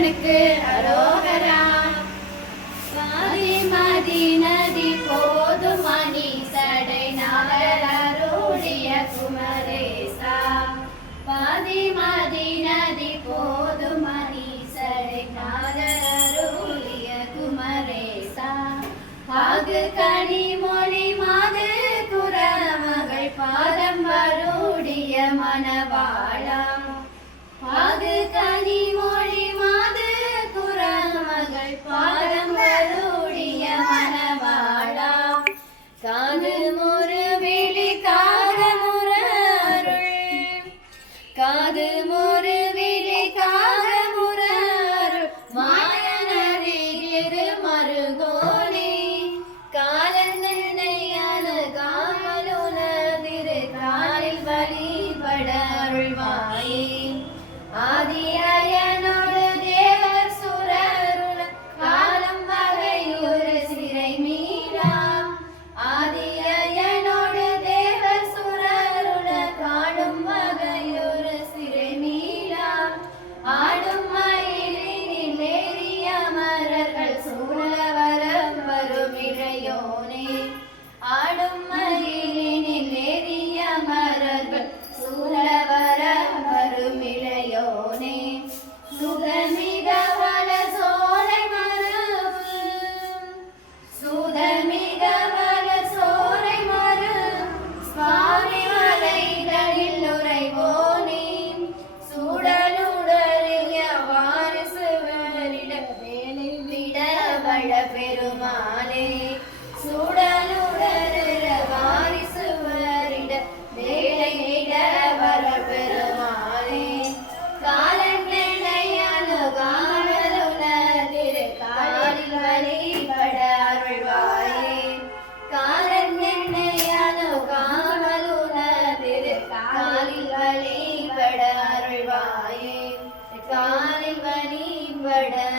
முருகனுக்கு அரோகரா. வாதி மதி நதி போதும் மணி சடை நாகரருடைய குமரேசா. வாதி மதி நதி போதும் மணி சடை நாகரருடைய குமரேசா. பாகு கனிமோ காது முறு விழி காரமுற அருள். காது முறு விழி காரமுற அருள். மாயனரிகிரு மருகோனே காலந்தனையான காமலுனதிரு காலில் வழிபட அருள்வாயே. ஏறிய விட பெருமானே பெருமாளே வாரிசு வரிட வேலையிட வர பெருமானே. பெருமாளே காலநிலையானு காணலுனதிரு காலில் வழிபட அருள்வாயே. காலநிலையானு காணலுனதிரு காலில் வழிபட அருள்வாயே. காலில் வழிபட